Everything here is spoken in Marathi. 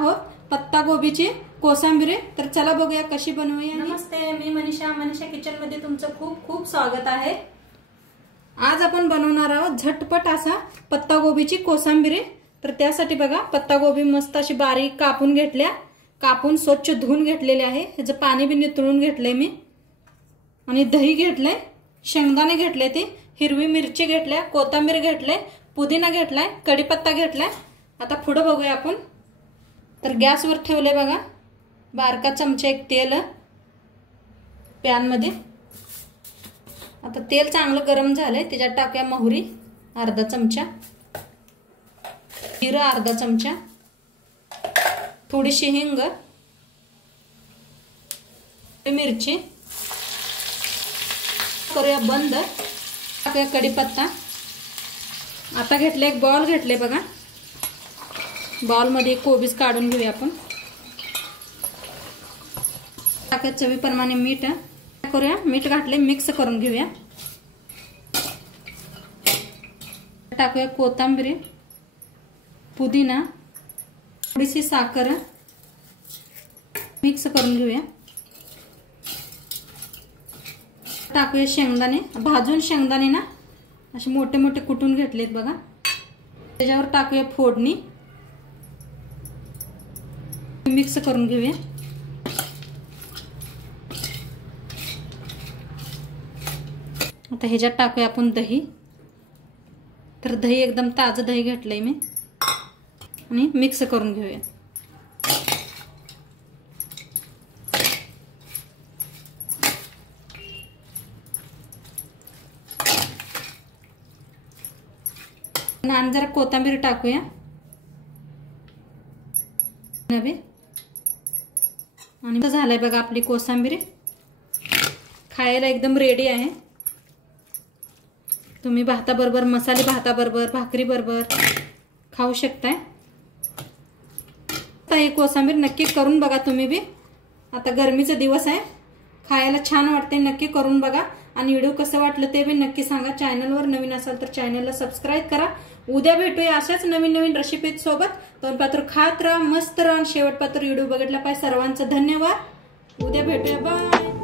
आहोत पत्ता गोबीची कोशिंबीर। तर चला बघूया कशी बनवूया। नमस्ते, मी मनीषा किचन मध्ये तुमचं खूप खूप स्वागत आहे। आज आपण बनवणार आहोत झटपट असा पत्ता गोबीची कोशिंबीर। तर त्यासाठी बघा पत्ता गोबी मस्त अशी बारीक कापून घेतल्या, कापून स्वच्छ धुवून घेतलेले आहे। ह्याचं पाणी बी नितळून घेतलंय मी, आणि दही घेतलंय, शेंगदाणे घेतले, ते हिरवी मिरची घेतल्या, कोथिंबीर घेतले, पुदिना घेतलाय, कढीपत्ता घेतलाय। आता पुढे बघूया आपण। तर गॅसवर ठेवले बघा, बारका चमचा एक तेल पॅन मध्ये। आता तेल चांगलं गरम झालंय, त्याच्यात टाकूया मोहरी अर्धा चमचा, जिरं अर्धा चमचा, थोडीशी हिंग, मिरची करूया बंद, टाकूया कढीपत्ता। आता घेतले एक बॉल घेतले बघा, बॉल मध्ये कोबीज काढून घेऊया आपण। टाकूया चवीप्रमाणे मीठ, करूया मीठ घातले, मिक्स करून घेऊया। टाकूया कोथिंबीर, पुदिना, थोडीशी साखर, मिक्स करून घेऊया। टाकूया शेंगदाणे, भाजून शेंगदाणे ना असे मोठे मोठे कुटून घेतलेत बघा। त्याच्यावर टाकूया फोडणी, मिक्स करून घेऊया। आता ह्याच्यात टाकूया आपण दही। तर दही एकदम ताजं दही घेतलंय मी, आणि मिक्स करून घेऊया। आणि जरा कोथिंबीर टाकूया नवे, आणि झालंय बघा आपली कोशिंबीर, खायला एकदम रेडी आहे। तुम्ही भाताबरोबर, मसाले भाताबरोबर, भाकरी बरोबर खाऊ शकताय। आता ही कोशिंबीर नक्की करून बघा तुम्ही बी। आता गरमीचा दिवस आहे, खायला छान वाटते, नक्की करून बघा। आणि व्हिडिओ कसं वाटलं ते बी नक्की सांगा। चॅनलवर नवीन असाल तर चॅनलला सबस्क्राईब करा। उद्या भेटूया अशाच नवीन नवीन रेसिपी सोबत। तोपर्यंत खात राहा, मस्त राहा, शेवटपर्यंत व्हिडिओ बघितला पाहिजे। सर्वांचं धन्यवाद, उद्या भेटूया, बाय।